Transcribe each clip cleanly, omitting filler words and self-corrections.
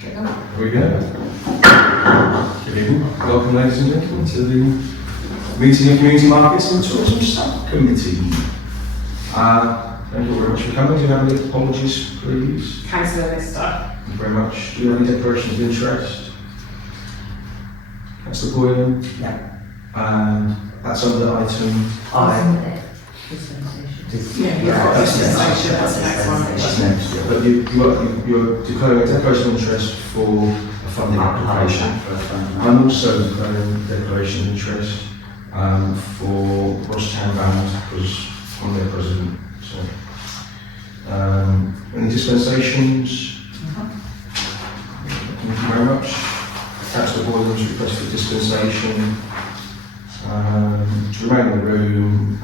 Here we go. Good evening. Welcome, ladies and gentlemen, to the meeting of Community Markets and Tourism Subcommittee. Thank you very much for coming. Do you have any apologies, please? Councillor Lister. Thank you very much. Do you have any declarations of interest? Councillor Boylan? Yeah. That's under item I. That's the next one. That's next. But you're declaring a declaration of interest for a funding application. I'm also declaring a declaration of interest for Ross Town Band because I'm their president. So, any dispensations? Thank you very much. Councillor Boylan's requested dispensation to remain in the room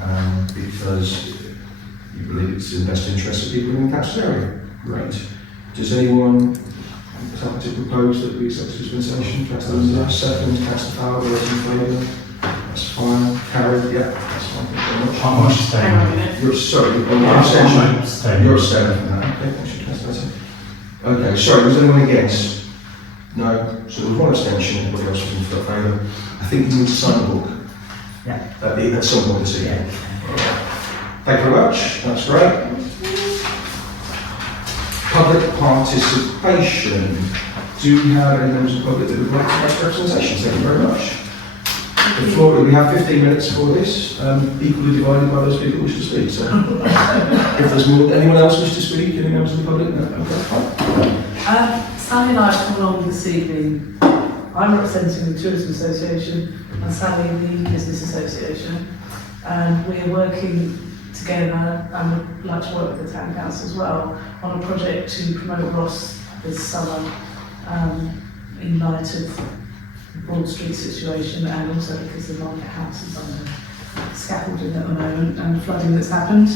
because you believe it's in the best interest of people in the council area. Great. Does anyone have to propose that we accept dispensation? Councillor Lindsay, second. Councillor Fowler, those in favour? That's fine. Carried, yeah, that's fine. Thank you very much. I'm abstaining. Hang on a minute. You're sorry, you're abstaining. You're abstaining from that. Okay, thank you, Councillor Lindsay. Okay, sorry, was anyone against? No. So there was one abstention, everybody else was in favour. I think you need to sign the book. Yeah. At some point this evening. Yeah. Thank you very much, that's great. Public participation. Do we have any members of the public that would like to make representation? Thank you very much. The floor, we have 15 minutes for this, equally divided by those people who wish to speak. So, if there's more, anyone else wish to speak? Any members of the public? No? Okay, fine. Sally and I have come along this evening. I'm representing the Tourism Association and Sally the Business Association, and we're working together and would like to work with the Town Council as well on a project to promote Ross this summer in light of the Broad Street situation and also because the Market House is under scaffolding at the moment and flooding that's happened.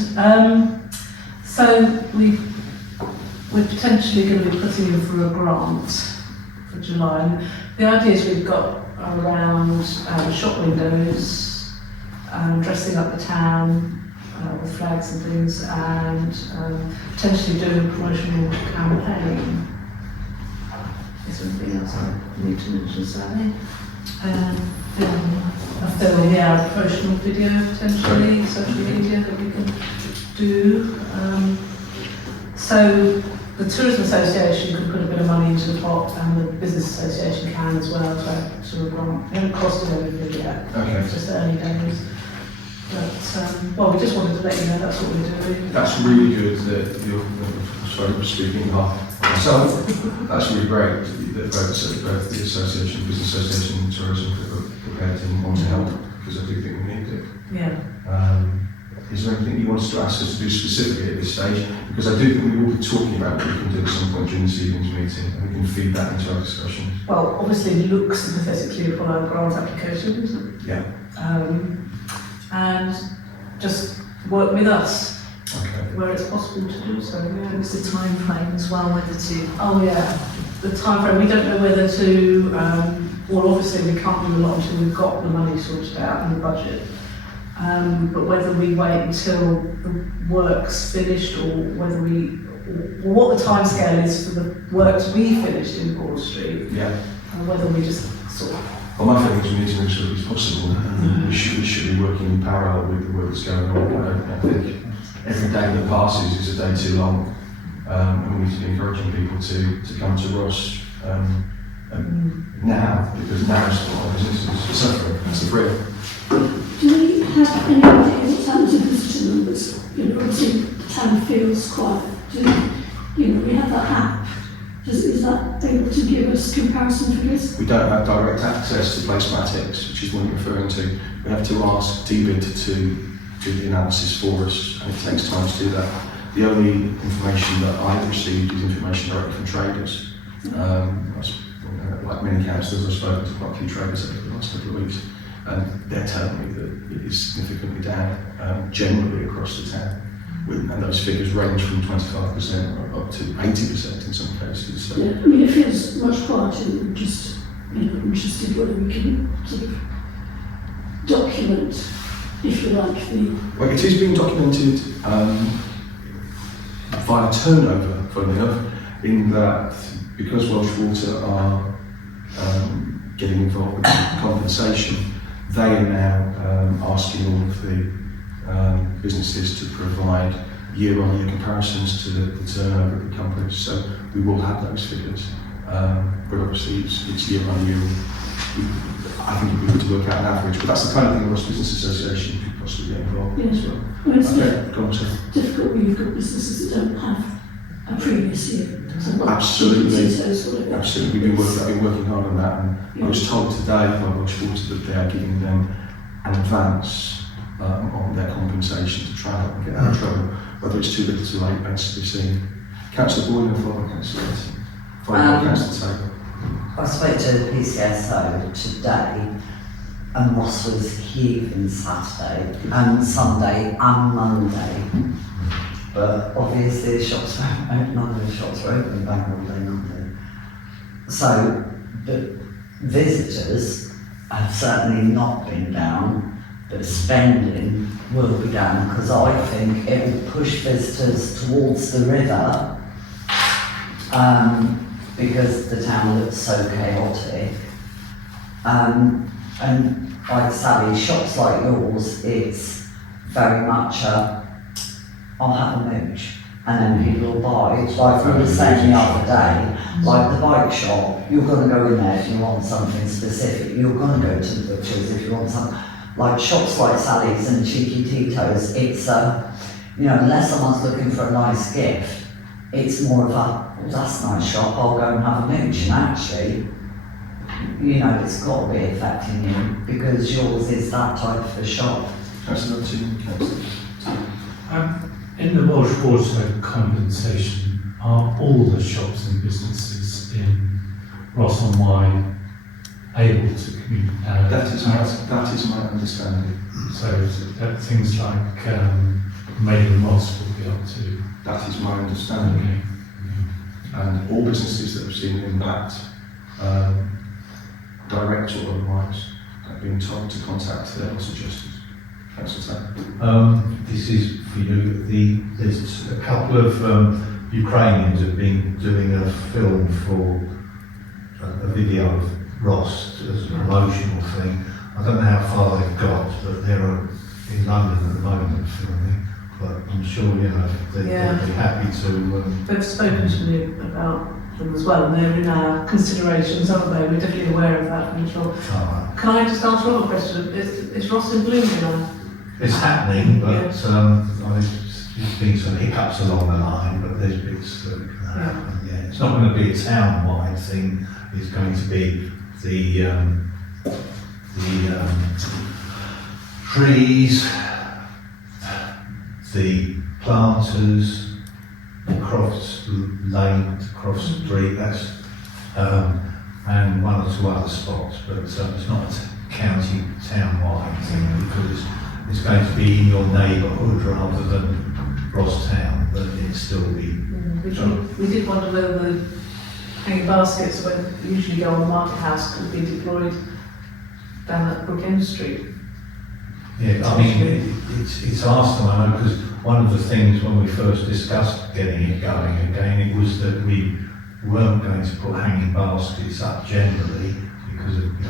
So we're potentially going to be putting in for a grant for July. And the idea is we've got around shop windows, dressing up the town with flags and things, and potentially doing a promotional campaign. Is there anything else I need to mention, Sally? A film, yeah, a promotional video potentially, social media that we can do. So the Tourism Association can put a bit of money into the pot, and the Business Association can as well to a grant. It hasn't costed anything yet. Okay. It's just early days. But well, we just wanted to let you know that's what we're doing. That's really good that you're, sorry for speaking on behalf of myself, that's really great that both the Association, Business Association and Tourism are prepared to want to help, because I do think we need it. Yeah. Is there anything you want us to ask us to do specifically at this stage? Because I do think we will be talking about what we can do at some point during this evening's meeting, and we can feed that into our discussions. Well, obviously look sympathetically upon our grant application, isn't it? Yeah. And just work with us Okay. where it's possible to do so. Yeah. It's the time frame as well, whether to. Oh yeah, the time frame. We don't know whether to. Well, obviously we can't do a lot until we've got the money sorted out in the budget. But whether we wait until the work's finished, or whether or what the timescale is for the work to be finished in Broad Street, Yeah. and whether we just sort of. Well, my feeling is we need to make sure it's possible, and we should be working in parallel with the work that's going on. I think every day that passes is a day too long, and we need to be encouraging people to come to Ross now, because now is what our business is suffering. That's the real. Do we have any idea what's happened to visitor numbers? Obviously the town feels quiet. We have that app. Is that able to give us comparison figures? We don't have direct access to Placematics, which is what you're referring to. We have to ask DBID to do the analysis for us, and it takes time to do that. The only information that I've received is information directly from traders. Like many councillors, I've spoken to quite a few traders over the last couple of weeks, and they're telling me that it is significantly down generally across the town. And those figures range from 25% up to 80% in some cases. So. Yeah, it feels much quieter. We're just interested whether we can sort of document, if you like, Well, it is being documented via turnover, funnily enough, in that because Welsh Water are getting involved with compensation, they are now asking all of the businesses to provide year-on-year comparisons to the turnover of the company. So we will have those figures, but obviously it's year-on-year. I think it'd be good to work out an average, but that's the kind of thing the Welsh Business Association could possibly get involved in as well. Well, it's Okay, go on, sir. difficult when you've got businesses that don't have a previous year. So what Absolutely. businesses, sort of- Absolutely, I've been working hard on that, and I was told today by Welsh Water that they are giving them an advance on their compensation to try and get out of trouble, whether it's too little too late, basically seeing. Councillor Boylan, following Councillor Whitty, following Councillor Taylor. I spoke to the PCSO today, and Ross was heaving Saturday and Sunday and Monday. But obviously the shops were open, none of the shops were open back Monday, Monday. So the visitors have certainly not been down, but spending will be down because I think it will push visitors towards the river because the town looks so chaotic. And like Sally, shops like yours, it's very much I'll have a mooch, and then people will buy. It's like we were saying the other day, like the bike shop, you're going to go in there if you want something specific. You're going to go to the butchers if you want something. Like shops like Sally's and Cheeky Tito's, it's unless someone's looking for a nice gift, it's more of that's a nice shop, I'll go and have a mooch. And actually, it's got to be affecting you because yours is that type of a shop. Councillor Tim, Councillor. In the Welsh Water compensation, are all the shops and businesses in Ross-on-Wye able to communicate? That is my understanding. So that things like Maiden Ross will be able to. That is my understanding. And all businesses that have seen impact, direct or otherwise, have been told to contact their loss adjusters. Councillor Taylor. This is for you. There's a couple of Ukrainians have been doing a film for a video of Ross as a promotional thing. I don't know how far they've got, but they're in London at the moment filming. But I'm sure they'd be happy to. They've spoken to me about them as well, and they're in our considerations, aren't they? We're definitely aware of that. Can I just ask Rob a question? Is Ross in bloom now? It's happening, but there's been some hiccups along the line, but there's bits that can happen. Yeah, it's not going to be a town-wide thing. It's going to be the trees, the planters, Crofts Lane, Croft Street. That's and one or two other spots, but it's not a county town-wide thing because it's going to be in your neighbourhood rather than Ross Town, but it'll still be. We did wonder whether the hanging baskets, when usually go on the market house, could be deployed down at Brookend Street. Yeah, I mean, it's asked, I know, because one of the things when we first discussed getting it going again, it was that we weren't going to put hanging baskets up generally because of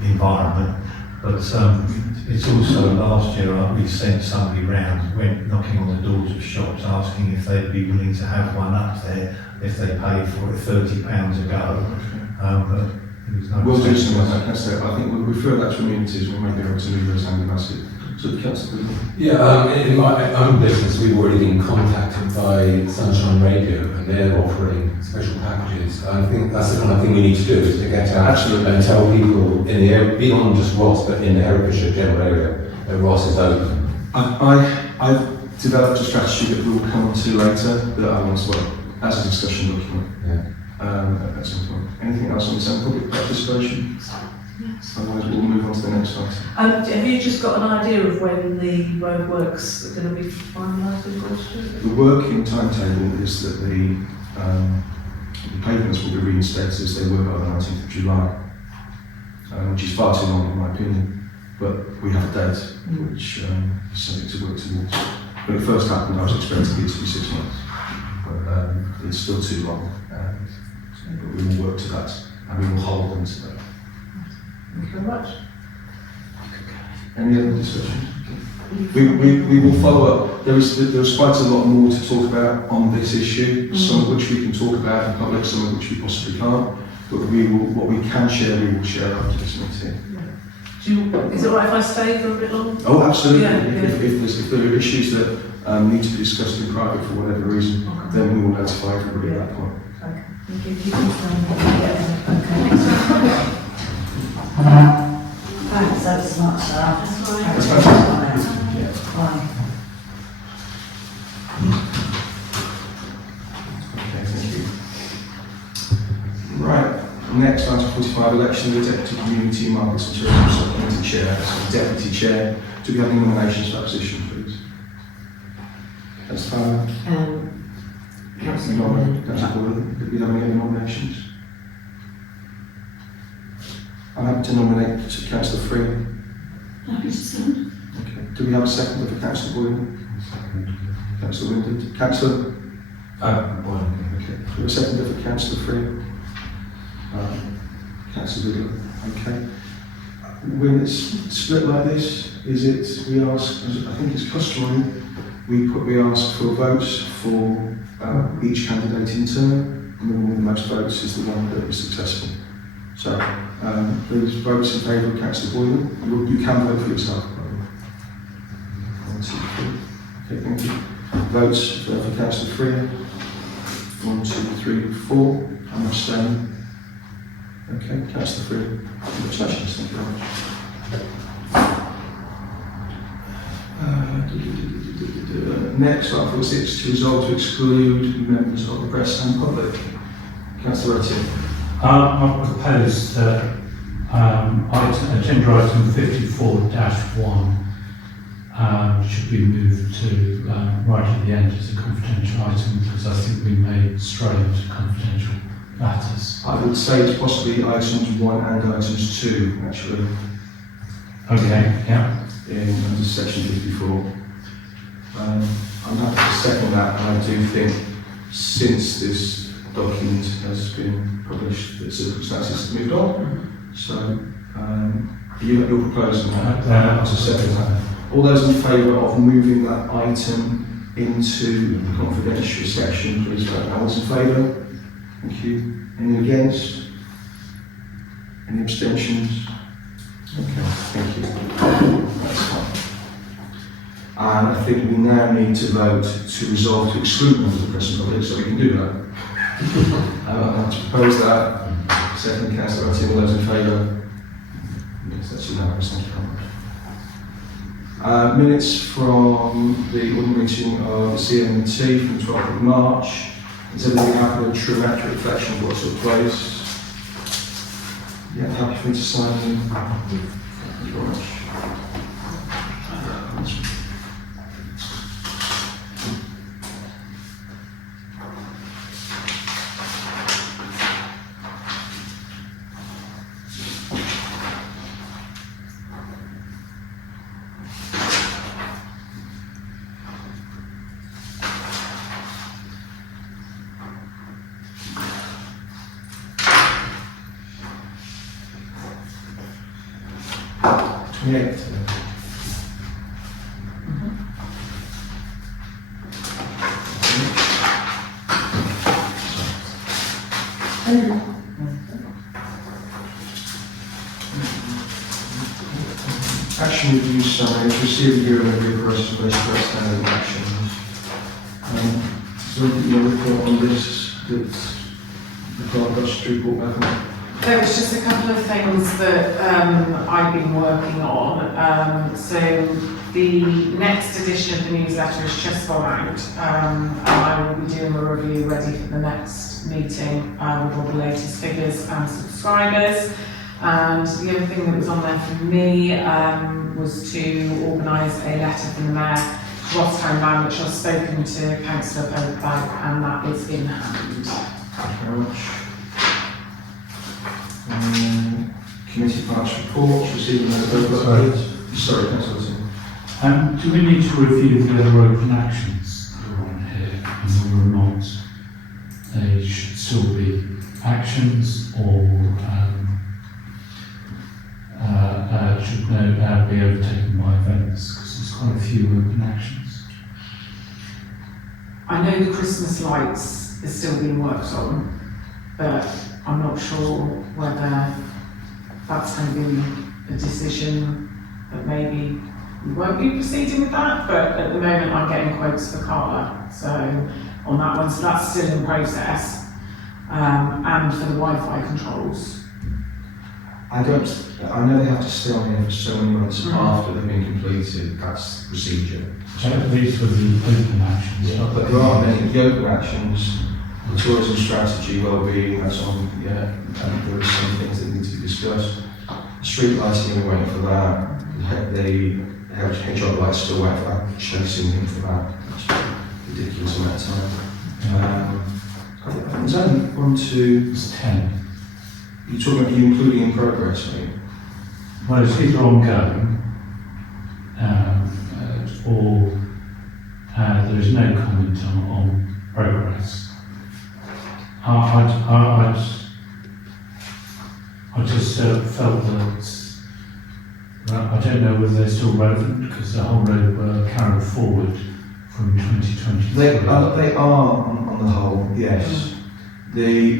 the environment. But it's also last year we sent somebody round, went knocking on the doors of shops asking if they'd be willing to have one up there if they paid for it £30 a go. But there was no We'll do something like that, Councillor. I think we'll refer that to communities. We may be able to move those hanging baskets. So the Councillor. Yeah, in my own business, we've already been contacted by Sunshine Radio, and they're offering special packages. I think that's the kind of thing we need to do, is to get out and tell people in the area, beyond just Ross, but in the Herefordshire general area, that Ross is open. I've developed a strategy that we will come on to later, that I want to, as a discussion document. Yeah. At some point. Anything else on this public participation? Otherwise, we'll move on to the next item. Have you just got an idea of when the roadworks are going to be finalised in Broad Street? The working timetable is that the pavements will be reinstated as they were by the 19th of July, which is far too long in my opinion, but we have a date which is something to work towards. When it first happened, I was expecting it to be 6 months. but it's still too long. But we will work to that, and we will hold them to that. Thank you very much. Any other discussions? We will follow up. There's quite a lot more to talk about on this issue, some of which we can talk about in public, some of which we possibly can't. But what we can share, we will share after this meeting. Is it all right if I stay for a bit longer? Oh, absolutely. Yeah, If there are issues that need to be discussed in private for whatever reason, then we will notify everybody at that point. Okay. Thank you. You can Thanks ever so much, Sarah. That's all right. That's fantastic. Yeah. Bye. Okay, thank you. Right, next item 45, election of the Deputy Community Markets and Tourism Subcommittee Chair, so Deputy Chair. Do we have any nominations for that position, please? That's fine. Councillor Boylan. Do we have any other nominations? I'm happy to nominate Councillor Free. Happy to stand. Okay. Do we have a second for Councillor Boylan? Councillor Winded. Councillor? Boylan. Okay. Do we have a second for Councillor Free? Councillor Bigelow. Okay. When it's split like this, we ask, I think it's customary, we ask for votes for each candidate in turn, and the one with the most votes is the one that is successful. So, please vote in favour of Councillor Boylan. You can vote for yourself. 1, 2, 3. Okay, thank you. Votes for Councillor Free. 1, 2, 3, 4. I'm abstaining. Okay, Councillor Free. Congratulations, thank you very much. Next, item 46, to resolve to exclude members of the press and public. Councillor Etienne. I propose that agenda item 54-1 should be moved to right at the end as a confidential item, because I think we may stray into confidential matters. I would say it's possibly items 1 and items 2, actually, Okay, yeah. in under section 54. I'm happy to second that, and I do think since this document has been published, the circumstances have moved on. So, you're proposing that to second that. All those in favour of moving that item into the confidential section, please vote. All those in favour? Thank you. Any against? Any abstentions? Okay, thank you. That's fine. And I think we now need to vote to resolve to exclude members of the press and public, so we can do that. I'd like to propose that. Second, Councillor Etienne, all those in favour? Yes, that's unanimous, thank you very much. Minutes from the ordinary meeting of the CMT from the 12th of March. Is everybody happy with a true and accurate reflection of what took place? Yeah, happy for me to sign them. Thank you very much. Yeah. Action review summary, received here and review process based on standard actions. Is there anything you report on this that the Dutch report back? There was just a couple of things that I've been working on. So the next edition of the newsletter is just gone out, and I will be doing a review ready for the next meeting with all the latest figures and subscribers. And the other thing that was on there for me was to organise a letter from the Mayor to Rosstown Band, which I've spoken to Councillor Pope about, and that is in hand. Thank you very much. Committee parts reports, receiving those. Sorry, Councillor. Do we need to review the other open actions that are on here, and there were not? actions or should be overtaken by events? Because there's quite a few open actions. I know the Christmas lights is still being worked on, but I'm not sure whether that's going to be a decision that maybe we won't be proceeding with that, but at the moment I'm getting quotes for Carla, so on that one, so that's still in process, and for the Wi-Fi controls. I know they have to stay on here for so many months after they've been completed, that's the procedure. So these were the open actions. But there are many, the open actions, the tourism strategy, well-being, that's on, yeah, and there are some things that need to be discussed. Street lighting, we're waiting for that. The hedgehog lights, still waiting for that, chasing him for that. That's a ridiculous amount of time. I think there's only 1, 2, It's 10. you're talking about you including in progress, I mean. Well, it's either ongoing, or there is no comment on progress. I just felt that, I don't know whether they're still relevant because the whole road were carried forward from 2023. They are on the whole, yes. The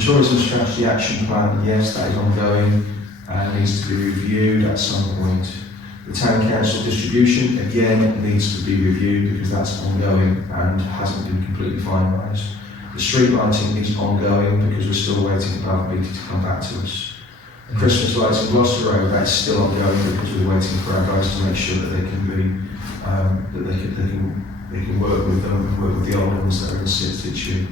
tourism strategy action plan, yes, that is ongoing and needs to be reviewed at some point. The town council distribution, again, needs to be reviewed because that's ongoing and hasn't been completely finalised. The street lighting is ongoing because we're still waiting for Balfour to come back to us. The Christmas lights in Gloucester Road, that's still ongoing because we're waiting for our guys to make sure that they can be, they can work with them and work with the old ones that are in situ.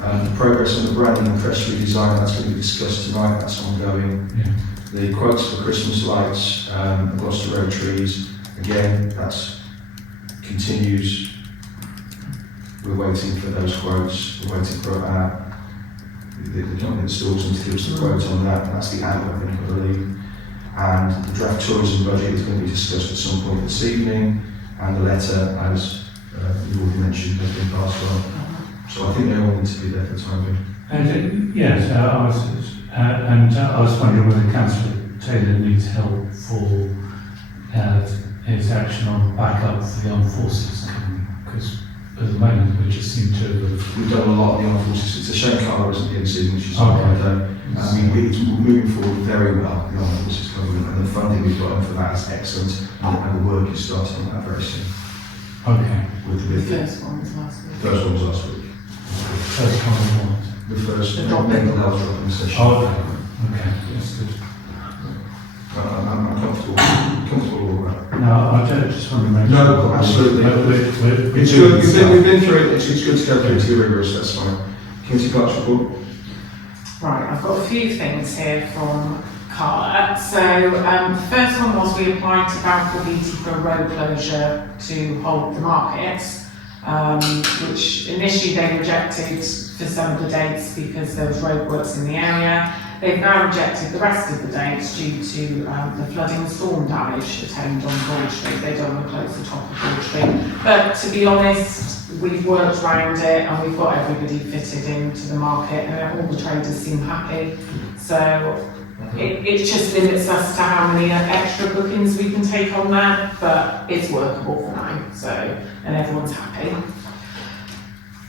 The progress on the branding and press redesign, that's going to be discussed tonight, that's ongoing. Yeah. The quotes for Christmas lights, the Gloucester Road trees, again, that's continues. We're waiting for those quotes, we're waiting for the company that stores them to give us the quotes on that, that's the outlook, I believe. And the draft tourism budget is going to be discussed at some point this evening, and the letter, as you already mentioned, has been passed on. So I think they all need to be there for the time being. Yes, I was wondering whether Councillor Taylor needs help for his action on backup for the armed forces, because at the moment we just seem to have... We've done a lot of the armed forces. It's a shame Carla isn't here this evening, which is Okay. it's moving forward very well, the armed forces government, and the funding we've got in for that is excellent, and the work is starting on that very soon. Okay. The first one was last week. First one was last week. First comment. The first The drop-in. mental health drop-in session. Oh, okay, that's good. I'm comfortable with that. No, I just want to make No, sure. absolutely. We're It's doing good. We've been stuff. through it. It's good to go through it to be rigorous. That's fine. Committee clerk's report. Right, I've got a few things here from Carla. So the first one was we applied to Balfour Beatty for a road closure to hold the markets, which initially they rejected for some of the dates because there was roadworks in the area. They've now rejected the rest of the dates due to the flooding and storm damage attained on Broad Street. They don't want to close the top of Broad Street. But to be honest, we've worked around it and we've got everybody fitted into the market and all the traders seem happy. So it just limits us to how many extra bookings we can take on there, but it's workable for now, so, and everyone's happy.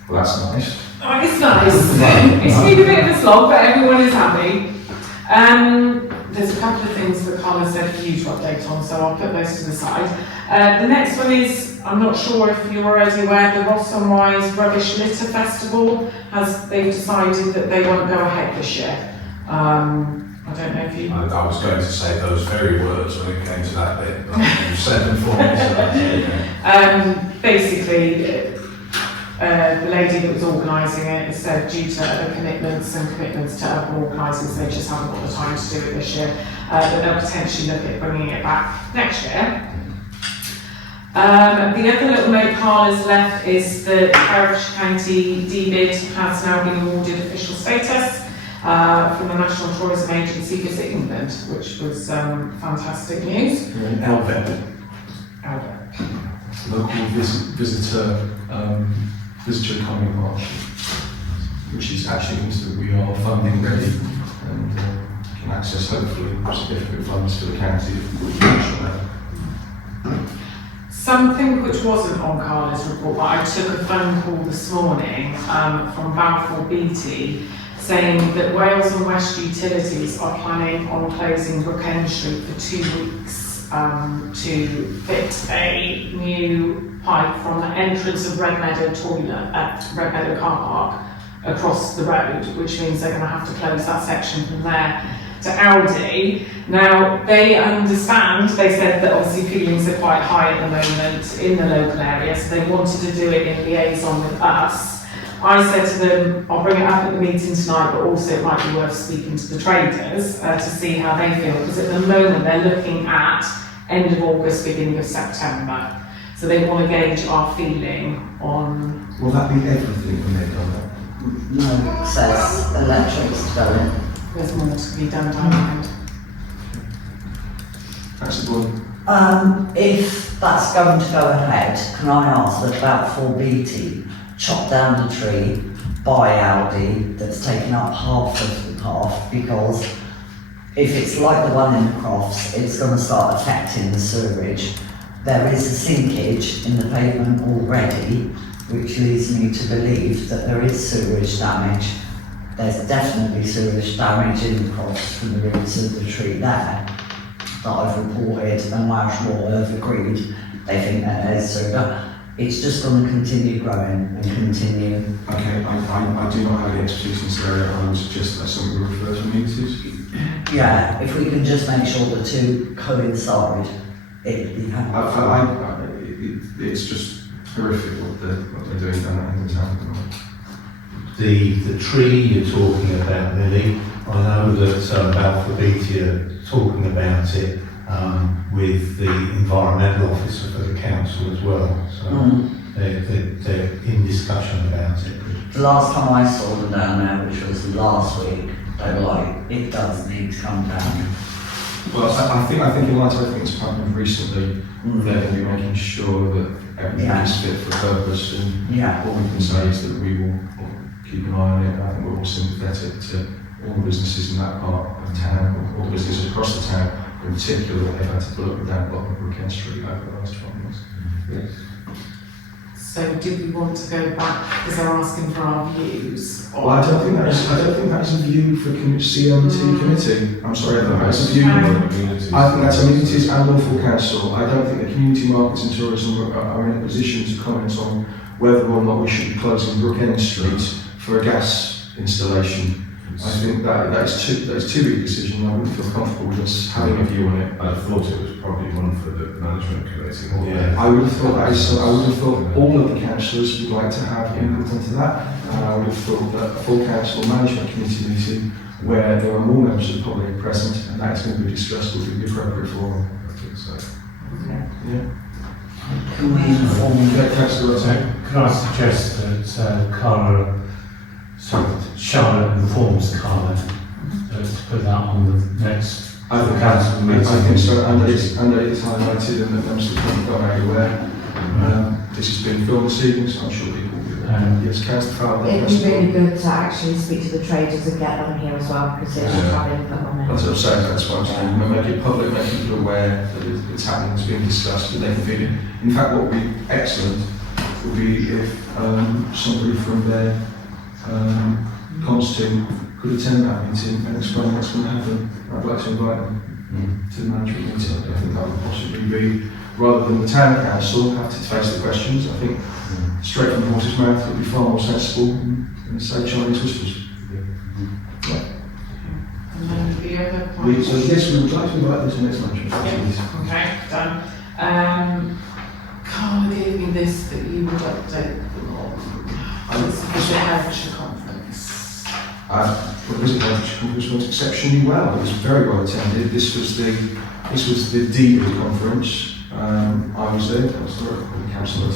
Well, that's nice. Oh, it's nice. It's been a bit of a slog, but everyone is happy. There's a couple of things that Carla said for you to update on, so I'll put those to the side. The next one is, I'm not sure if you're already aware, the Ross and Wise Rubbish Litter Festival they've decided that they won't go ahead this year. I don't know if you... I was going to say those very words when it came to that bit, but you said them for me, so that's okay. Basically, the lady that was organising it said due to other commitments to other organisers, they just haven't got the time to do it this year, but they'll potentially look at bringing it back next year. The other little note Carla's left is that Herefordshire County DBID has now been awarded official status from the National Tourism Agency Visit England, which was fantastic news. LVEP, Albert. local visitor economy partnership. which is actually means that we are funding ready and can access hopefully significant funds for the county. Something which wasn't on Carla's report, but I took a phone call this morning from Balfour Beatty saying that Wales and West Utilities are planning on closing Brookend Street for 2 weeks to fit a new pipe from the entrance of Red Meadow toilet at Red Meadow car park across the road, which means they're going to have to close that section from there to Aldi. Now, they understand, they said that obviously feelings are quite high at the moment in the local area, so they wanted to do it in liaison with us. I said to them, I'll bring it up at the meeting tonight, but also it might be worth speaking to the traders to see how they feel, because at the moment they're looking at end of August, beginning of September. So they want to gauge our feeling on... Will that be everything when they've done that? No, it says electrics going. There's more to be done down the road. That's the one. If that's going to go ahead, can I ask that Balfour Beatty chop down the tree by Aldi that's taken up half of the path, because if it's like the one in the Crofts, it's going to start affecting the sewerage. There is a sinkage in the pavement already, which leads me to believe that there is sewerage damage. There's definitely sewerage damage in the Crofts from the roots of the tree there that I've reported, and Welsh Water have agreed. They think that there's sewer. It's just going to continue growing and continue. Okay, I do not have any expertise in this area. I would suggest that's something we refer to amenities. Yeah, if we can just make sure the two coincide, it'd be It's just horrific what they're doing down in the town at the moment. The tree you're talking about, Lily, I know that Balfour Beatty are talking about it with the environmental officer for the council as well. So they're in discussion about it. The last time I saw them down there, which was last week, they were like, it does need to come down. Well, I think in light of everything that's happened recently, they're going to be making sure that everything is fit for purpose, and what we can say is that we will keep an eye on it. I think we're all sympathetic to all the businesses in that part of town, all the businesses across the town, in particular, that they've had to put up with that block of Brookend Street over the last 12 months. Yes. So do we want to go back, because they're asking for our views? Well, I don't think that's a view for CMT committee. I'm sorry, that's a view. I think that's amenities and lawful council. I don't think the community markets and tourism are in a position to comment on whether or not we should be closing Brookend Street for a gas installation. I think that's too big a decision. I wouldn't feel comfortable with us having a view on it. I thought it was probably one for the management committee. I would have thought that is. I would have thought all of the councillors would like to have input into that, and I would have thought that a full council management committee meeting where there are more members of the public present and that is going to be discussed would be the appropriate forum. I think so. Yeah. Can we inform Councillor Could I suggest that Charlotte informs Carla to put that on the next council meeting? I think so, and it's highlighted and that members of the public are made aware. This has been filmed this evening, so I'm sure people will be aware. Yes, Councillor Farrell. It'd be really good to actually speak to the traders and get them here as well, because they should have input on it. That's what I'm saying, that's what I'm saying. Make it public, make people aware that it's happening, it's being discussed, and they can feel it. In fact, what would be excellent would be if somebody from their comms team could attend that meeting and explain what's going to happen. I'd like to invite them to the management meeting. I think that would possibly be, rather than the town council have to face the questions, I think straight from the horse's mouth would be far more sensible than say Chinese whispers. Yeah. And then the other point. So yes, we would like to invite them to the next management meeting. Okay, done. Carla gave me this that you would update them on. It's the Visit Hertfordshire Conference. The Visit Hertfordshire Conference went exceptionally well. It was very well attended. This was the DB conference. I was there. I was the councillor.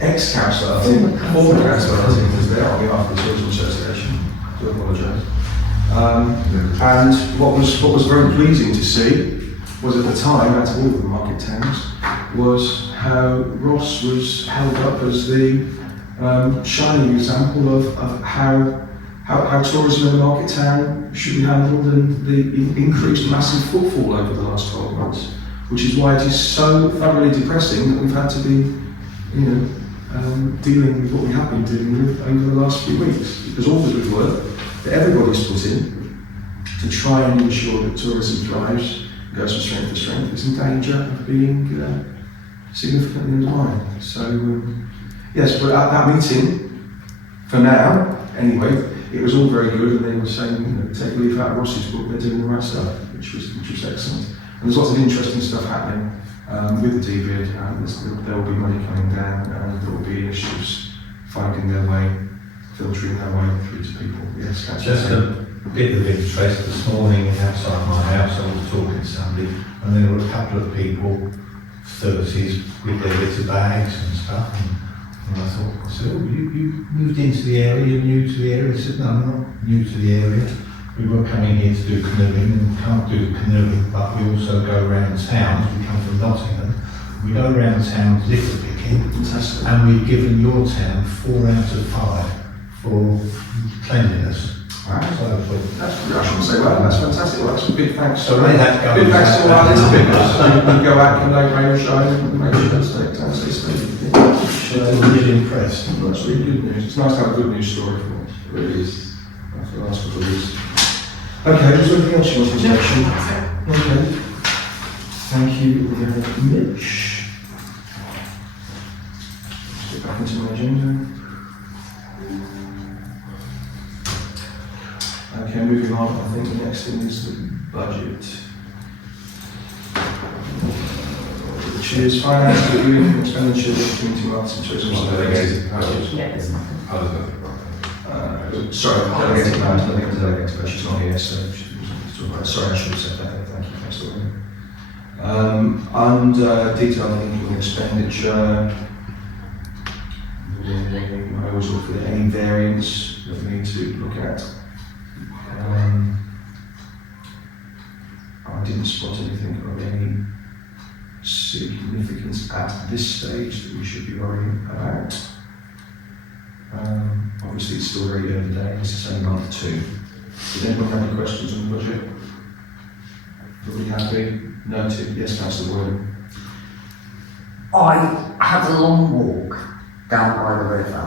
Ex-councillor, I think, former councillor, I think, was there on behalf of the Tourism Association. I do apologise. And what was very pleasing to see was at the time, out of all the market towns, was how Ross was held up as the shining example of how tourism in the market town should be handled and the increased massive footfall over the last 12 months, which is why it is so thoroughly depressing that we've had to be, dealing with what we have been dealing with over the last few weeks, because all the good work that everybody's put in to try and ensure that tourism thrives, goes from strength to strength, is in danger of being significantly undermined. So, yes, but at that meeting, for now, anyway, it was all very good, and they were saying, take a leaf out of Ross's book, they're doing the right stuff, which was excellent. And there's lots of interesting stuff happening with the DVID, and there will be money coming down, and there will be initiatives finding their way, filtering their way through to people. Yes, that's Just a bit of interest, this morning outside my house I was talking to somebody, and there were a couple of people, 30s, with their litter bags and stuff, and I thought, so you moved into the area, you're new to the area? He said, no, I'm not new to the area. We were coming here to do canoeing, and we can't do canoeing, but we also go around towns. We come from Nottingham. We go around towns litter picking, fantastic. and we've given your town 4 out of 5 for cleanliness. Wow. So I thought, I shouldn't say well, that's fantastic. Well, that's a big thanks. So really that goes big thanks to back- our litter pickers. We go out and make rain or shine and make sure it's like down to this thing. I was really impressed. Well, that's really good news. It's nice to have a good news story for us. It really is. After the last couple of weeks. Okay, is there anything else you want to mention? Okay. Thank you very much. Let's get back into my agenda. Okay, moving on, I think the next thing is the budget. Which is finance, reviewing expenditure of community markets and tourism. Yeah, there's nothing. Sorry, delegated plans, nothing on delegated, but she's not here, so she's talking about. Sorry, I should have said that. Thank you, thanks for that. And detailed thinking expenditure. I always look for any variance that we need to look at. I didn't spot anything of any significance at this stage that we should be worrying about. Obviously, it's still very early days, it's only month 2. Does anyone have any questions on the budget? Everybody happy? Noted? Yes, Councillor Boylan. I had a long walk down by the river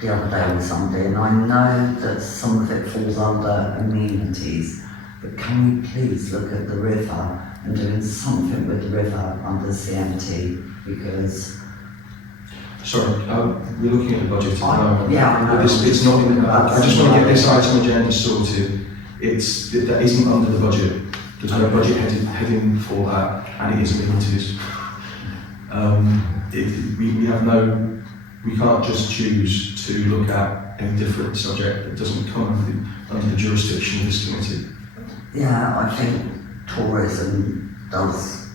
the other day with somebody, and I know that some of it falls under amenities, but can we please look at the river and doing something with the river under CMT, because... Sorry, we're looking at the budget at the moment. Yeah, I know. It's not in the, I just want to get this item agenda sorted. That isn't under the budget. There's no budget heading for that, and it is amenities. We can't just choose to look at a different subject that doesn't come under the jurisdiction of this committee. Yeah, I think tourism does.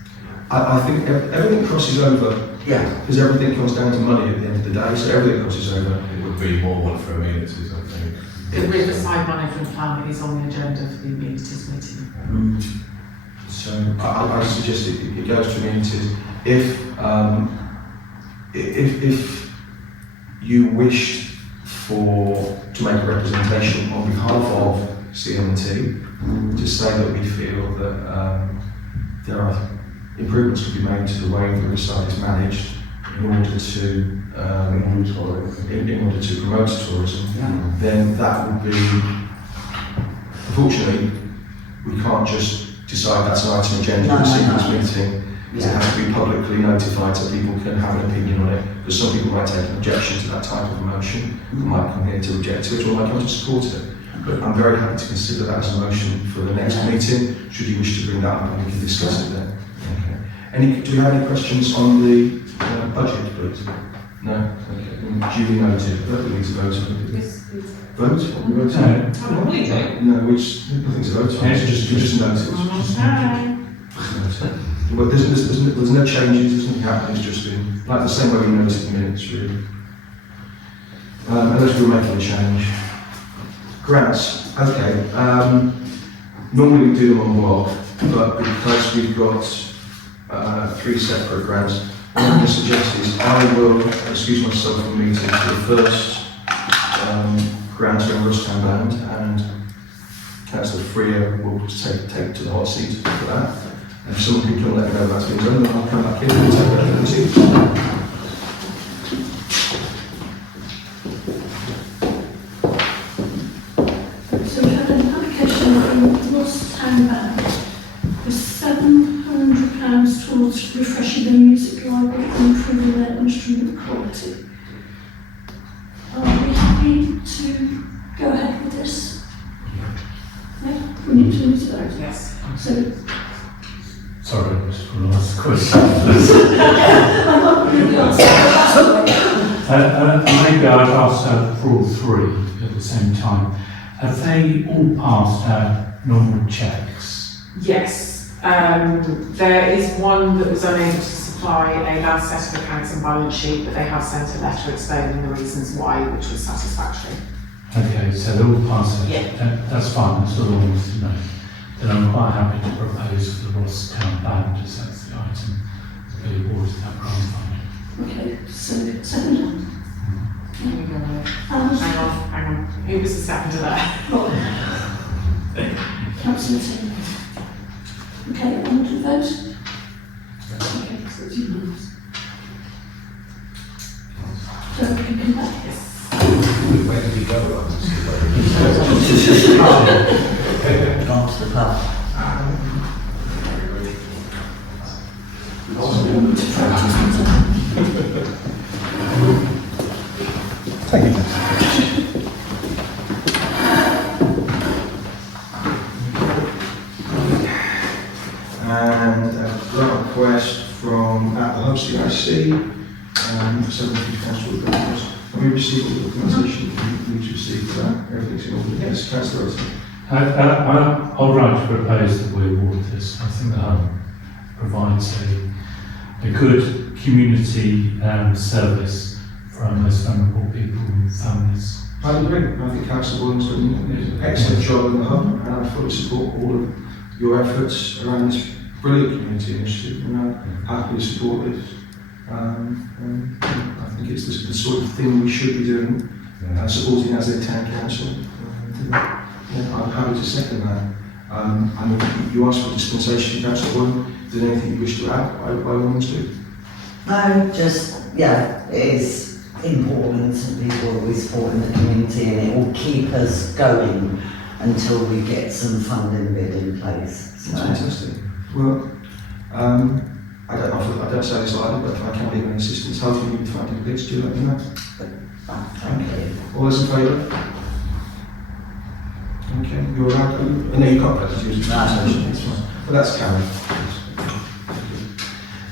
I think everything crosses over. Yeah. Because everything comes down to money at the end of the day, so everything crosses over. It would be more one for amenities, I think. The Riverside Management Plan is on the agenda for the amenities meeting. So I suggest it goes to amenities. If you wished to make a representation on behalf of CMT to say that we feel that there are improvements could be made to the way the Riverside is managed in order to promote tourism, then that would be. Unfortunately, we can't just decide that's an item agenda for this meeting. It has to be publicly notified so people can have an opinion on it. Because some people might take an objection to that type of motion, might come here to object to it, or might come to support it. But I'm very happy to consider that as a motion for the next meeting. Should you wish to bring that up, and we can discuss it then. Okay. Do we have any questions on the budget, please? No? Okay. Duly noted. We need to vote on it. Yes, please. Vote? What are we voting on? What are you doing? No, nothing to vote on. It's just noted. Okay. Well, there's no changes, there's nothing happening, it's just been like the same way we noticed the minutes, really. Unless we're making a change. Grants, okay. Normally we do them on block, but because we've got 3 separate grants, what I'm going to suggest is I will excuse myself from the meeting for the first grant to Russtown Band, and Councillor Freer will take to the hot seat for that. And if someone can let me know that's been done, then I'll come back in and take that to the seat. So we had an application from Ross Town Band for £700 towards refreshing the music library and improving their instrument quality. Are we happy to go ahead with this? Yeah, we need to use it out. Yes. So, Sorry, just one last question. I'm not really answering. Maybe I'd ask for all three at the same time. Have they all passed our normal checks? Yes. There is one that was unable to supply a last set of accounts and balance sheet, but they have sent a letter explaining the reasons why, which was satisfactory. Okay, so they all passed it? Yeah. That's fine, that's all I wanted to know. Then I'm quite happy to propose for the Ross Town Band, as that's the item to be awarded that grant fund. Okay, so second. Here we go. Hang on. Who was the seconder there? Councillor Taylor. Okay, on to the vote. Okay, so it's unanimous. So we can come back. Where did he go? Gone to the pub. And a grant request from at the Hub CIC, for £750 for grants. Have we received all the documentation we need to receive for that? Everything's in order. Yes, Councillor Rosen. I'd like to propose that we award this. I think that provides a good community service for our most vulnerable people and families. I agree. I think Councillor Williams has done an excellent job in the Hub, and I fully support all of your efforts around this brilliant community initiative, and I'm happy to support this. I think it's the sort of thing we should be doing, supporting as a town council. I'm happy to second that. I mean, you asked for dispensation, Councillor Williams. Is there anything you wish to add? By all means do. No, just, yeah, it is important to people that we support in the community, and it will keep us going until we get some funding bid in place. So. That's fantastic. Well, I don't say this either, but if I can be of any assistance, how do you need funding bids? Do let me know. Thank you. All those in favour? Okay, you're allowed. No, you can't practice use presentation. It's fine. But that's carried.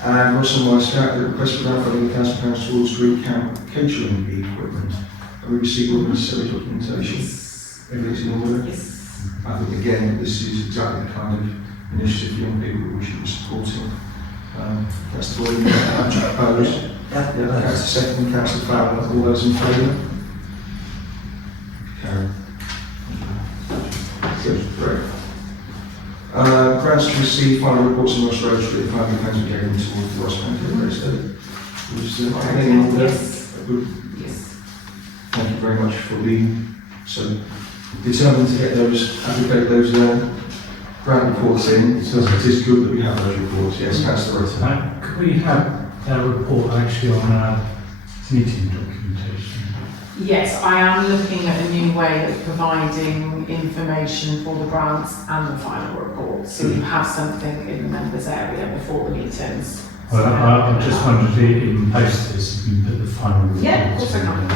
And Russell Moore Scout, the request for grant funding £1,000 towards Green Camp catering equipment. Have we received all the necessary documentation? Everything's in order? Yes. I think again, this is exactly the kind of initiative for young people that we should be supporting. That's the way we propose. Yeah, that's the second. Councillor Fowler. All those in favour? Carry. Good, great. Grants to receive final reports on Ross Road Street, £500 we gave them towards the Ross County Road Study. Yes. Yes. Thank you very much for being so determined to get those, aggregate those grant reports in. So it is good that we have those reports. Yes, Councillor Rotten. Could we have that report actually on our meeting documentation? Yes, I am looking at a new way of providing information for the grants and the final report, so you have something in the members area before the meetings. Well, I just wondered if you can post this, if you can put the final report. Yeah, of course I can.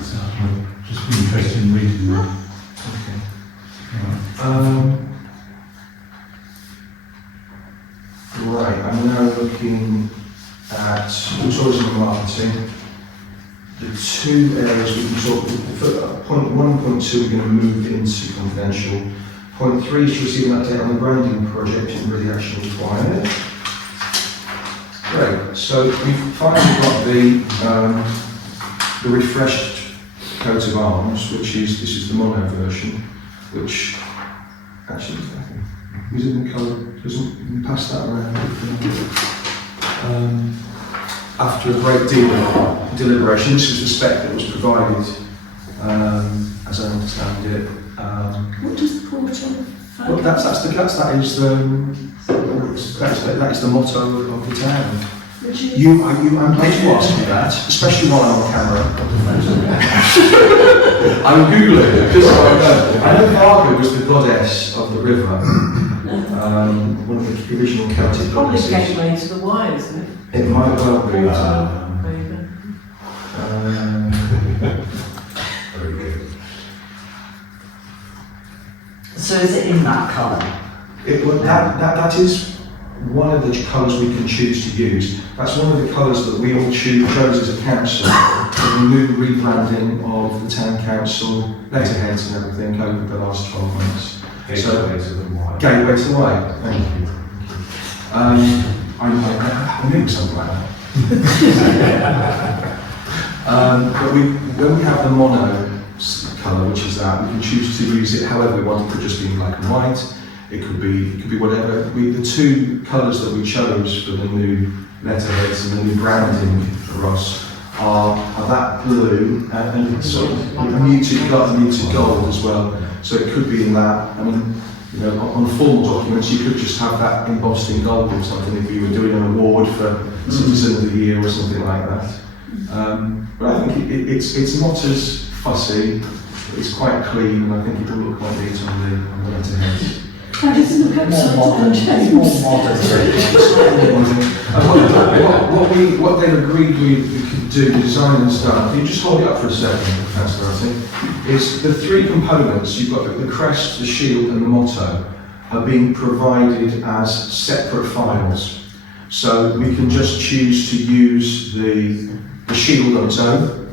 So I'd just be interested in reading that. Right, I'm now looking at tourism and marketing. The two areas we can talk about, point 1 and point 2 we're going to move into confidential. Point 3 is to receive an update on the branding project and really action required. Great, so we've finally got the refreshed coat of arms, this is the mono version, which actually is in the colour, doesn't pass that around. after a great deal of deliberation, this was the spec that was provided, as I understand it. What does the portal? Well, that is the motto of the town. Which is I'm glad you asked me that, especially while I'm on camera. I'm Googling it because I know Varga was the goddess of the river, one of the original Celtic Probably goddesses. gateway to the Wye, isn't it? It might well be. There you go. Very good. So is it in that colour? That is one of the colours we can choose to use. That's one of the colours that we all chose as a council for the new rebranding of the town council letterheads and everything over the last 12 months. Gateway to the Wye. Gateway to the Wye, thank you. I knew something like that. But when we have the mono colour, which is that, we can choose to use it however we want. It could just be in black and white. It could be whatever. The two colours that we chose for the new letterheads and the new branding for us are that blue and sort of a muted gold as well. So it could be in that. I mean, you know, on formal documents, you could just have that embossed in gold or something if you were doing an award for Citizen of the Year or something like that. But I think it's not as fussy. It's quite clean, and I think it will look quite neat on the letterhead. How does it look upside down, James? What they've agreed we could do, design and stuff, can you just hold it up for a second, Councillor, I think, is the three components, you've got the crest, the shield and the motto, are being provided as separate files. So we can just choose to use the shield on its own,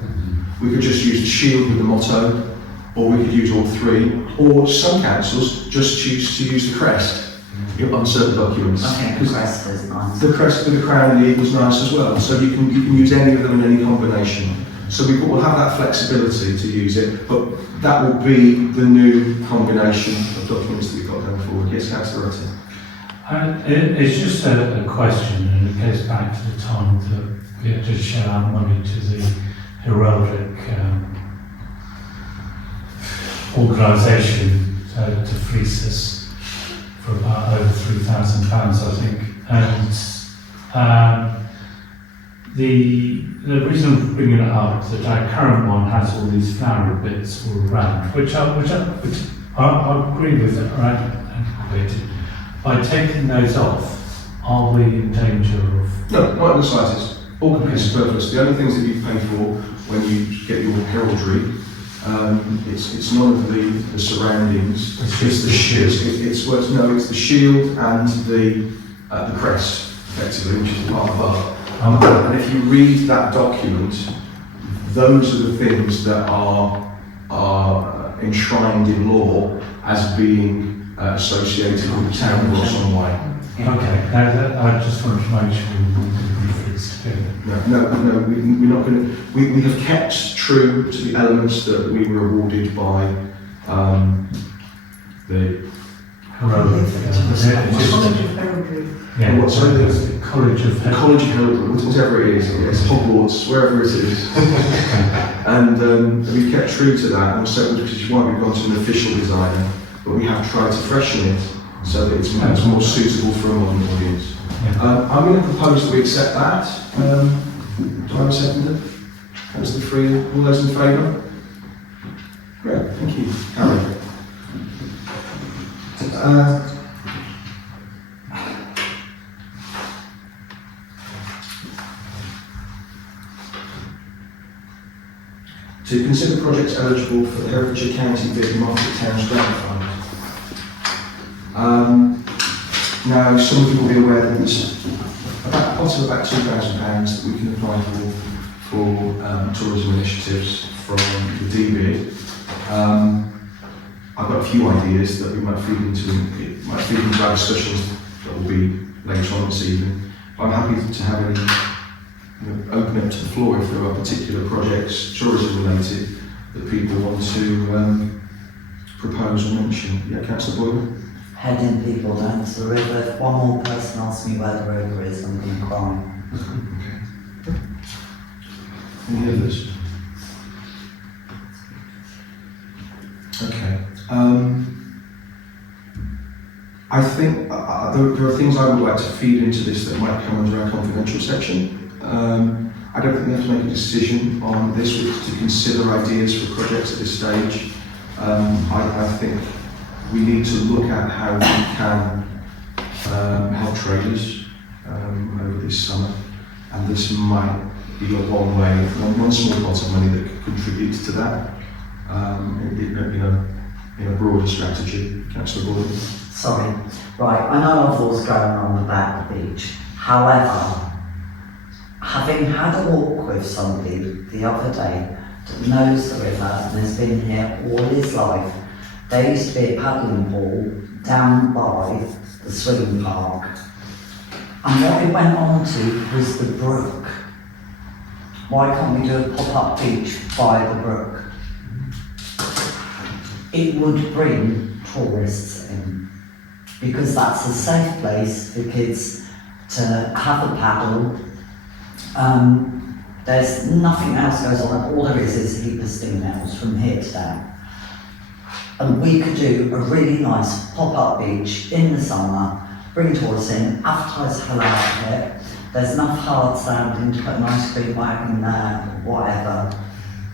we could just use the shield with the motto, or we could use all three, or some councils just choose to use the crest on certain documents. I think the crest is nice. The crest with the crown and the eagle is nice as well, so you can use any of them in any combination. So we'll have that flexibility to use it, but that will be the new combination of documents that we've got going forward. Yes, Councillor Rutter. It's just a question, and it goes back to the time that we had to shell out money to the heraldic organisation to fleece us for about over £3,000, I think. And the reason for bringing it up is that our current one has all these flowery bits all around, which I agree with, are antiquated. By taking those off, are we in danger of? No, not in the slightest. All completely superfluous. The only things that you pay for when you get your heraldry, it's none of the surroundings. It's the shield. It's the shield and the crest, effectively, which is the part above. And if you read that document, those are the things that are enshrined in law as being associated with the town of Ross on Wye. Okay, I just wanted to make sure we didn't be fixed together. No, we're not going to. We have kept true to the elements that we were awarded by the Heraldry. College of Heraldry. Yeah, What, sorry? the College of College of Heraldry, whatever it is, yes, Hogwarts, wherever it is. And we kept true to that, and so which is why we've gone to an official designer, but we have tried to freshen it so that it's more suitable for a modern audience. Yeah. I'm going to propose that we accept that. Do I have a seconder? Councillor Free, all those in favour? Great, thank you. Harry. To consider projects eligible for the Herefordshire County Bid Market Towns Grant Fund. Now, some of you will be aware that there's a pot of about £2,000 that we can apply for tourism initiatives from the DBID. I've got a few ideas that we might feed into our discussions that will be later on this evening. But I'm happy to have open it to the floor if there are particular projects, tourism related, that people want to propose or mention. Yeah, Councillor Boyle? Heading people down to the river. If one more person asks me where the river is, I'm going to cry. Okay. Any others? Okay. I think there are things I would like to feed into this that might come under our confidential section. I don't think we have to make a decision on this, to consider ideas for projects at this stage. I think we need to look at how we can help traders over this summer, and this might be one small pot of money that could contribute to that in a broader strategy. Councillor Gordon. Sorry. Right, I know I've always going on about the beach. However, having had a walk with somebody the other day that knows the river and has been here all his life, there used to be a paddling pool down by the swimming park. And what we went on to was the brook. Why can't we do a pop-up beach by the brook? It would bring tourists in, because that's a safe place for kids to have a paddle. There's nothing else goes on, all there is a heap of stingnails from here to there. And we could do a really nice pop-up beach in the summer, bring tourists in, advertise the hell out of it. There's enough hard standing to put an ice cream wagon there, or whatever.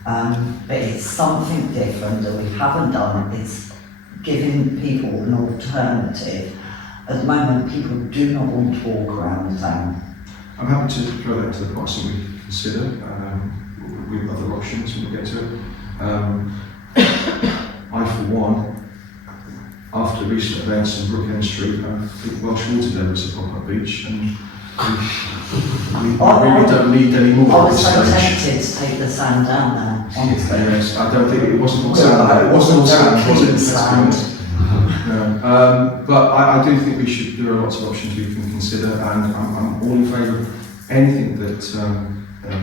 But it's something different that we haven't done. It's giving people an alternative. At the moment, people do not want to walk around the town. I'm happy to throw that to the parts that we consider with other options when we get to it. I, for one, after recent events on Brookend Street, I think Welsh Water is a pop-up beach, and we really don't need any more I at was this so stage. tempted to take the sand down there, honestly. Yes, I don't think it wasn't on sand. It wasn't on sand, was it? Let's be honest. No. But I do think we should. There are lots of options we can consider, and I'm all in favour of anything that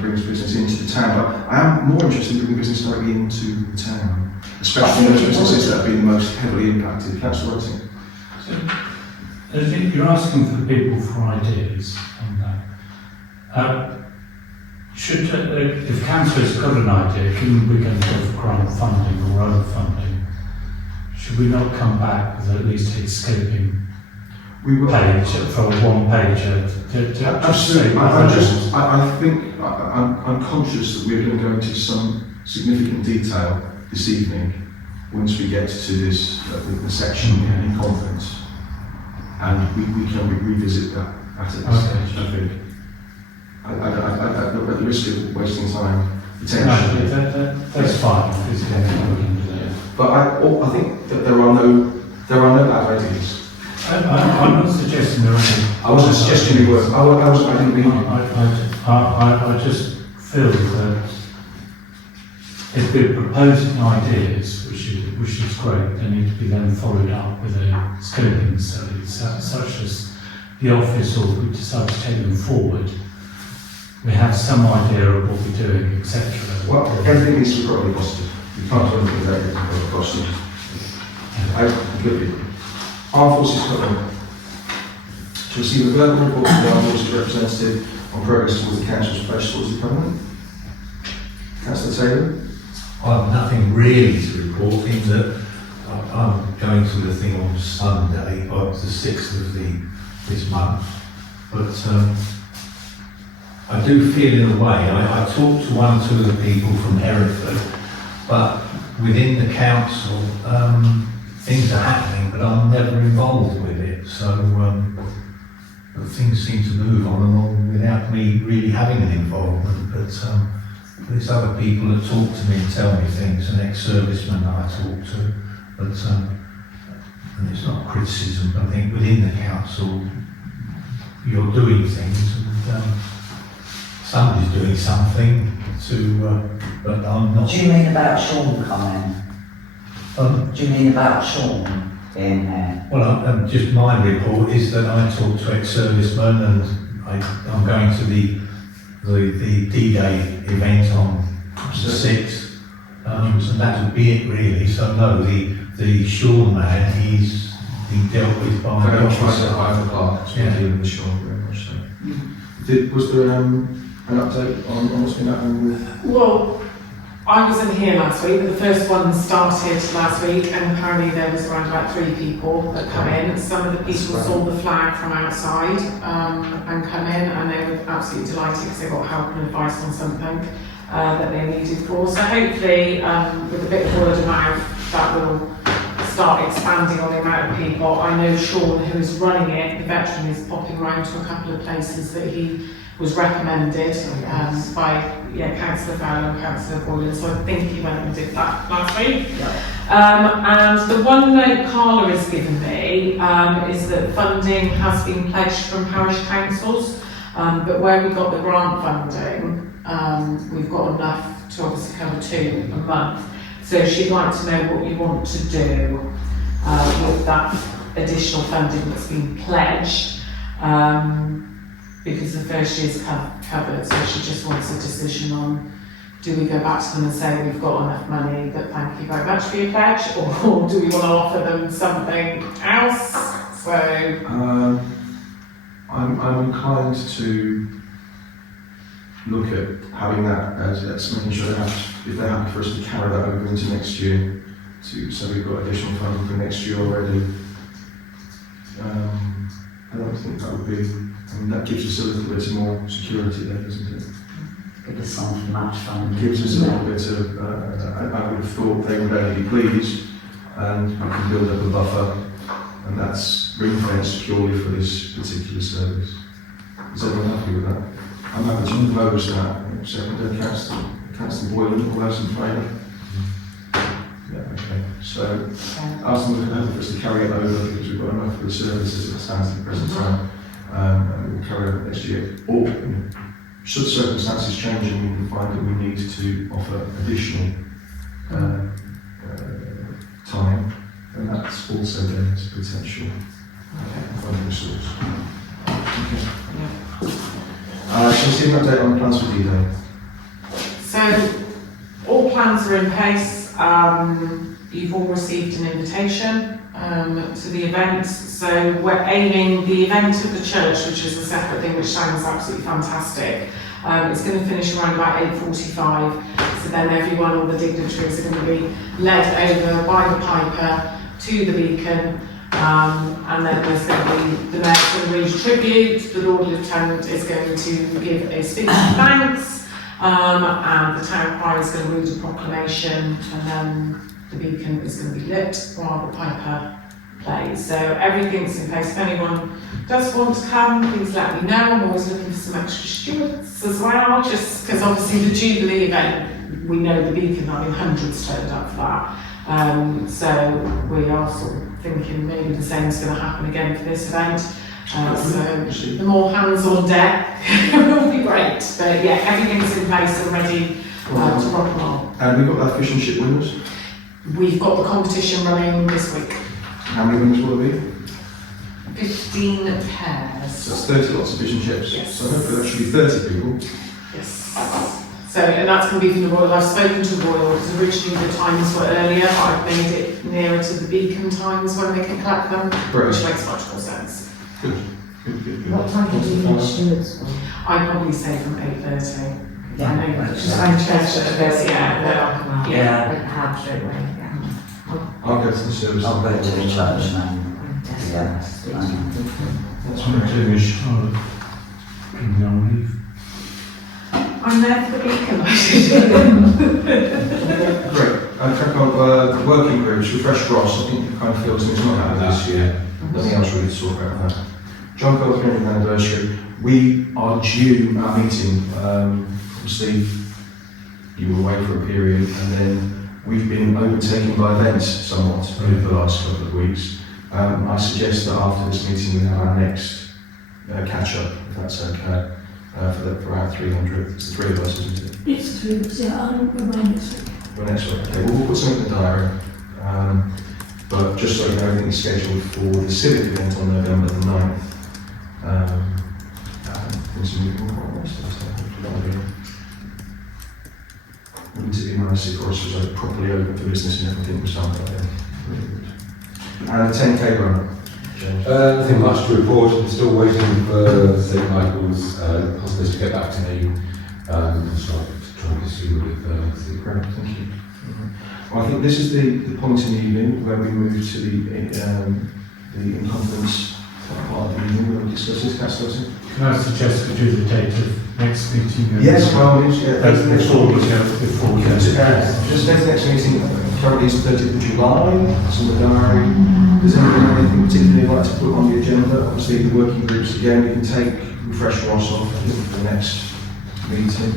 brings business into the town. But I am more interested in bringing business directly into the town, especially those businesses that have been most heavily impacted. Councillor Whiting. I think you're asking for the people for ideas on that. If councillors got an idea, given we're going to go for grant funding or other funding, should we not come back with at least a scoping page for a one-pager? Absolutely. I'm conscious that we're going to go into some significant detail this evening once we get to this the section in conference, and we can revisit that at a stage. I think. At the risk of wasting time, potentially. That's fine. But I think that there are no bad ideas. I'm not suggesting there are any. I wasn't suggesting we were. I didn't mean. I just feel that if we're proposing ideas, which is great, they need to be then followed up with a scoping study, such as the office, or if we decide to take them forward, we have some idea of what we're doing, etc. Well, everything needs to be properly costed. You can't do anything without getting properly costed. I completely agree. Armed Forces Scotland to receive a verbal report from the Armed Forces representative on progress towards the Council's pledge towards the Covenant. Councillor Taylor. I have nothing really to report in that I'm going to the thing on Sunday, the 6th of this month, but I do feel in a way, I talked to one or two of the people from Hereford, but within the council, things are happening, but I'm never involved with it, so things seem to move on and on without me really having an involvement, but there's other people that talk to me and tell me things, an ex-serviceman that I talk to, but and it's not criticism, but I think within the council, you're doing things, and somebody's doing something to, but I'm not. Do you mean about Sean coming? Do you mean about Sean being here? Well, just my report is that I talked to ex-servicemen, and I'm going to the D-Day event on the 6th, and that would be it really. So no, the Sean man, he dealt with by the officer. Park. Yeah. Dealing with Sean very much so. Was there an update on what's been happening with? Well, I wasn't here last week, but the first one started last week, and apparently there was around about 3 people that come in. Some of the people saw the flag from outside and come in, and they were absolutely delighted because they got help and advice on something that they needed for. So hopefully, with a bit of word of mouth, that will start expanding on the amount of people. I know Sean, who is running it, the veteran, is popping around to a couple of places that he was recommended by Councillor Fowler and Councillor Boylan, so I think he went and did that last week. And the one note Carla has given me is that funding has been pledged from parish councils, but where we got the grant funding, we've got enough to obviously cover 2 a month. So she'd like to know what you want to do with that additional funding that's been pledged. Because the first year's covered, so she just wants a decision on, do we go back to them and say we've got enough money, but thank you very much for your pledge, or do we want to offer them something else? So I'm inclined to look at having that as making sure if they're happy for us to carry that over into next year, so we've got additional funding for next year already. I don't think that would be. I mean, that gives us a little bit more security there, doesn't it? Give us something much fun. Gives us a little bit of, I would have thought they would only be pleased, and we can build up a buffer, and that's ring-fenced purely for this particular service. Is everyone happy with that? I'm happy to propose that. Second, Councillor Boylan, all those in favour? Yeah, okay. So, ask them for us to carry it over because we've got enough for the service as it stands at the present time. And we'll carry over next year. Or, should circumstances change and we can find that we need to offer additional time, then that's also then a potential funding source. Okay. Shall we see an update on the plans for D-Day? So, all plans are in place. You've all received an invitation to the event. So we're aiming the event of the church, which is a separate thing, which sounds absolutely fantastic. It's going to finish around about 8:45. So then everyone, all the dignitaries, are going to be led over by the piper to the beacon. And then there's going to be the mayor's going to read tribute. The Lord Lieutenant is going to give a speech of thanks. And the town crier is going to read a proclamation, and then the beacon is going to be lit while the piper plays. So everything's in place. If anyone does want to come, please let me know. I'm always looking for some extra stewards as well, just because obviously the Jubilee event, we know the beacon, I mean hundreds turned up for that. So we are sort of thinking maybe the same is going to happen again for this event. So the more hands on deck will be great. But yeah, everything's in place and ready to rock and roll. And we've got that fish and chip winners. We've got the competition running this week. How many winners will there be? 15 pairs. So that's 30 lots of fish and chips. Yes. So hopefully that should be 30 people. Yes. So, and that's going to be from the Royal. I've spoken to Royal because originally the times were earlier, but I've made it nearer to the beacon times when they can collect them, Brilliant. which makes much more sense. Good. Good. What time do you need stewards for? I'd probably say from 8:30. Yeah, I know, that's just right. I'm church at this, Yeah. Like how straight away, yeah. I'll go to the service. I'll go to the church now. Yeah. What's going to do is Charlotte can go on leave. I'm there for the beacon. Great. Crack on, the working groups, refresh Ross. I think you kind of feel it's not happening this year. Nothing else really to talk about that. John Cole 300th anniversary. We are due our meeting. Obviously, you were away for a period, and then we've been overtaken by events somewhat over the last couple of weeks. I suggest that after this meeting we have our next catch-up, if that's okay, for our 300th. It's the 3 of us, isn't it? It's 3 weeks, yeah, I'm away next week. Well, next week, okay. We'll put something in the diary. But just so you know, everything is scheduled for the civic event on November the 9th. Wouldn't it be nice if Ross was properly open for business and everything was done by then? And a 10k run. James? Nothing much to report. I'm still waiting for St Michael's hospice to get back to me. So to try and pursue with the Great, thank you. Well, I think this is the point in the evening where we move to the in-conference part of the evening where we discuss this, Councillor Wilson. Can I suggest we do the date of next meeting? Yes, well, that's the next before one. we go, before we go. Just next next meeting, currently is 30th of July, it's in the diary. Does anyone have anything particularly you'd like to put on the agenda? Obviously, the working groups, again, you can take refresh Ross off for the next meeting.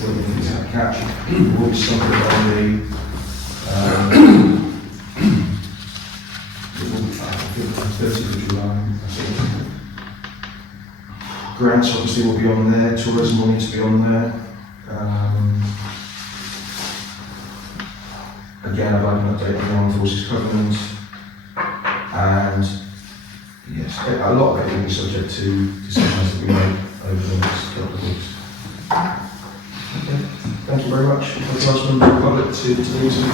What do you think is a catch? There will be something on the, it will be, I think, 30th of July, I think. Grants obviously will be on there, tourism will need to be on there. Again, I'd like an update on the Armed Forces Covenant. And yes, a lot of it will be subject to decisions that we make over the next couple of weeks. Okay, thank you very much. I'd like to ask members of the public to leave some